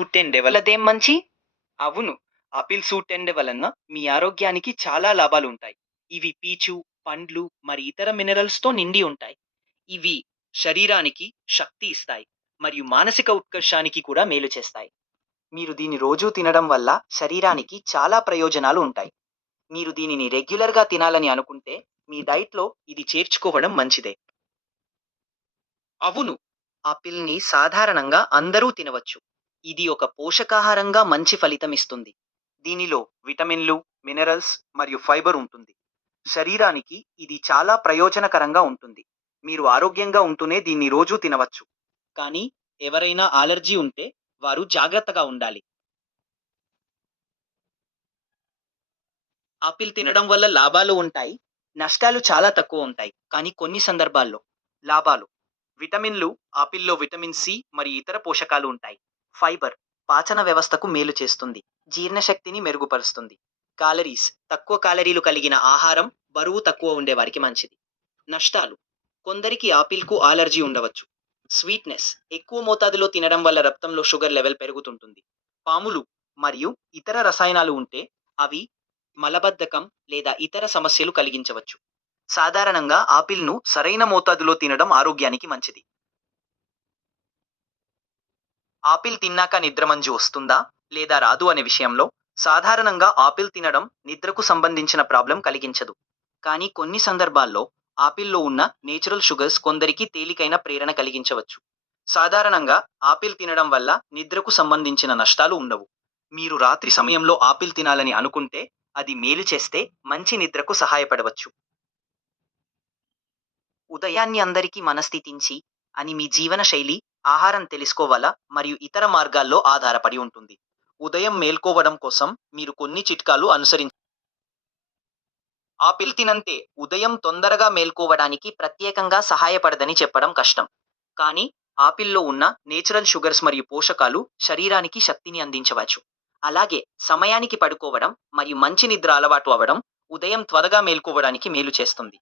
Suit ఎండే వల్లదేం మంచి? అవును. ఆపిల్ సూట్ ఎండే వలన మీ ఆరోగ్యానికి చాలా లాభాలుంటాయి. ఇవి పీచు, పండ్లు మరి ఇతర మినరల్స్‌తో నిండి ఉంటాయి. ఇవి శరీరానికి శక్తి ఇస్తాయి మరియు మానసిక ఉత్కర్షానికి కూడా మేలు చేస్తాయి. మీరు దీన్ని రోజూ తినడం వల్ల శరీరానికి చాలా ప్రయోజనాలు ఉంటాయి. మీరు దీనిని రెగ్యులర్‌గా తినాలని అనుకుంటే మీ డైట్‌లో ఇది చేర్చుకోవడం మంచిదే. అవును. ఆపిల్‌ని సాధారణంగా అందరూ తినవచ్చు. ఇది ఒక పోషకాహారంగా మంచి ఫలితమిస్తుంది. దీనిలో విటమిన్లు, మినరల్స్ మరియు ఫైబర్ ఉంటుంది. శరీరానికి ఇది చాలా ప్రయోజనకరంగా ఉంటుంది. మీరు ఆరోగ్యంగా ఉంటూనే దీన్ని రోజూ తినవచ్చు. కానీ ఎవరైనా అలర్జీ ఉంటే వారు జాగ్రత్తగా ఉండాలి. ఆపిల్ తినడం వల్ల లాభాలు ఉంటాయి. నష్టాలు చాలా తక్కువ ఉంటాయి. కానీ కొన్ని సందర్భాల్లో లాభాలు విటమిన్లు ఆపిల్‌లో విటమిన్ సి మరియు ఇతర పోషకాలు ఉంటాయి. ఫైబర్ పాచన వ్యవస్థకు మేలు చేస్తుంది. జీర్ణశక్తిని మెరుగుపరుస్తుంది. కాలరీస్ తక్కువ కాలరీలు కలిగిన ఆహారం బరువు తక్కువ ఉండే వారికి మంచిది. నష్టాలు కొందరికి ఆపిల్‌కు అలర్జీ ఉండవచ్చు. స్వీట్‌నెస్ ఎక్కువ మోతాదులో తినడం వల్ల రక్తంలో షుగర్ లెవెల్ పెరుగుతుంటుంది. పాములు మరియు ఇతర రసాయనాలు ఉంటే అవి మలబద్ధకం లేదా ఇతర సమస్యలు కలిగించవచ్చు. సాధారణంగా ఆపిల్‌ను సరైన మోతాదులో తినడం ఆరోగ్యానికి మంచిది. ఆపిల్ తిన్నాక నిద్రమంజు వస్తుందా? లేదా రాదు అనే విషయంలో సాధారణంగా ఆపిల్ తినడం నిద్రకు సంబంధించిన ప్రాబ్లం కలిగించదు. కానీ కొన్ని సందర్భాల్లో ఆపిల్‌లో ఉన్న నేచురల్ షుగర్స్ కొందరికి తేలికైన ప్రేరణ కలిగించవచ్చు. సాధారణంగా ఆపిల్ తినడం వల్ల నిద్రకు సంబంధించిన నష్టాలు ఉండవు. మీరు రాత్రి సమయంలో ఆపిల్ తినాలని అనుకుంటే అది మేలు చేస్తే మంచి నిద్రకు సహాయపడవచ్చు. ఉదయాన్ని అందరికీ మనస్థితించి అని మీ జీవన శైలి, ఆహారం తెలుసుకోవాలా మరియు ఇతర మార్గాల్లో ఆధారపడి ఉంటుంది. ఉదయం మేల్కోవడం కోసం మీరు కొన్ని చిట్కాలు ఆపిల్ తినంతే ఉదయం తొందరగా మేల్కోవడానికి ప్రత్యేకంగా సహాయపడదని చెప్పడం కష్టం. కానీ ఆపిల్‌లో ఉన్న నేచురల్ షుగర్స్ మరియు పోషకాలు శరీరానికి శక్తిని అందించవచ్చు. అలాగే సమయానికి పడుకోవడం మరియు మంచి నిద్ర అలవాటు అవ్వడం ఉదయం త్వరగా మేల్కోవడానికి మేలు చేస్తుంది.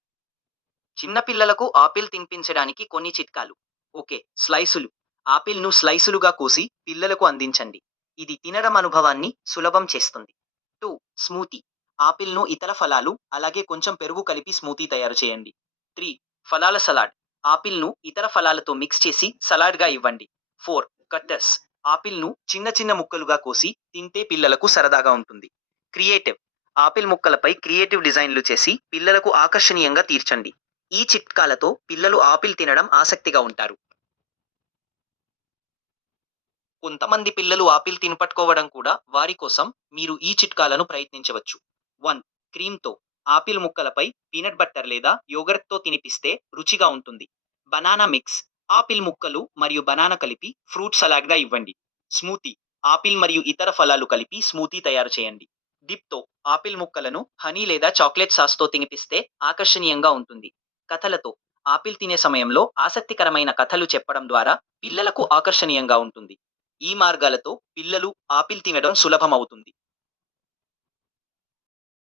చిన్న పిల్లలకు ఆపిల్ తినిపించడానికి కొన్ని చిట్కాలు. ఓకే. స్లైసులు. ఆపిల్‌ను స్లైసులుగా కోసి పిల్లలకు అందించండి. ఇది తినడం అనుభవాన్ని సులభం చేస్తుంది. 2. స్మూతీ. ఆపిల్‌ను ఇతర ఫలాలు, అలాగే కొంచెం పెరుగు కలిపి స్మూతీ తయారు చేయండి. 3. ఫలాల సలాడ్. ఆపిల్‌ను ఇతర ఫలాలతో మిక్స్ చేసి సలాడ్‌గా ఇవ్వండి. 4. కట్టర్స్. ఆపిల్‌ను చిన్న చిన్న ముక్కలుగా కోసి తింటే పిల్లలకు సరదాగా ఉంటుంది. క్రియేటివ్. ఆపిల్ ముక్కలపై క్రియేటివ్ డిజైన్‌లు చేసి పిల్లలకు ఆకర్షణీయంగా తీర్చండి. ఈ చిట్కాలతో పిల్లలు ఆపిల్ తినడం ఆసక్తిగా ఉంటారు. కొంతమంది పిల్లలు ఆపిల్ తినపట్టుకోవడం కూడా వారి కోసం మీరు ఈ చిట్కాలను ప్రయత్నించవచ్చు. 1. క్రీమ్‌తో ఆపిల్ ముక్కలపై పీనట్ బట్టర్ లేదా యోగర్ట్‌తో తినిపిస్తే రుచిగా ఉంటుంది. Banana mix. ఆపిల్ ముక్కలు మరియు బనానా కలిపి ఫ్రూట్ సలాడ్‌గా ఇవ్వండి. స్మూతీ. ఆపిల్ మరియు ఇతర ఫలాలు కలిపి స్మూతీ తయారు చేయండి. డిప్‌తో ఆపిల్ ముక్కలను హనీ లేదా చాక్లెట్ సాస్‌తో తినిపిస్తే ఆకర్షణీయంగా ఉంటుంది. కథలతో ఆపిల్ తినే సమయంలో ఆసక్తికరమైన కథలు చెప్పడం ద్వారా పిల్లలకు ఆకర్షణీయంగా ఉంటుంది. ఈ మార్గాలతో పిల్లలు ఆపిల్ తినడం సులభమవుతుంది.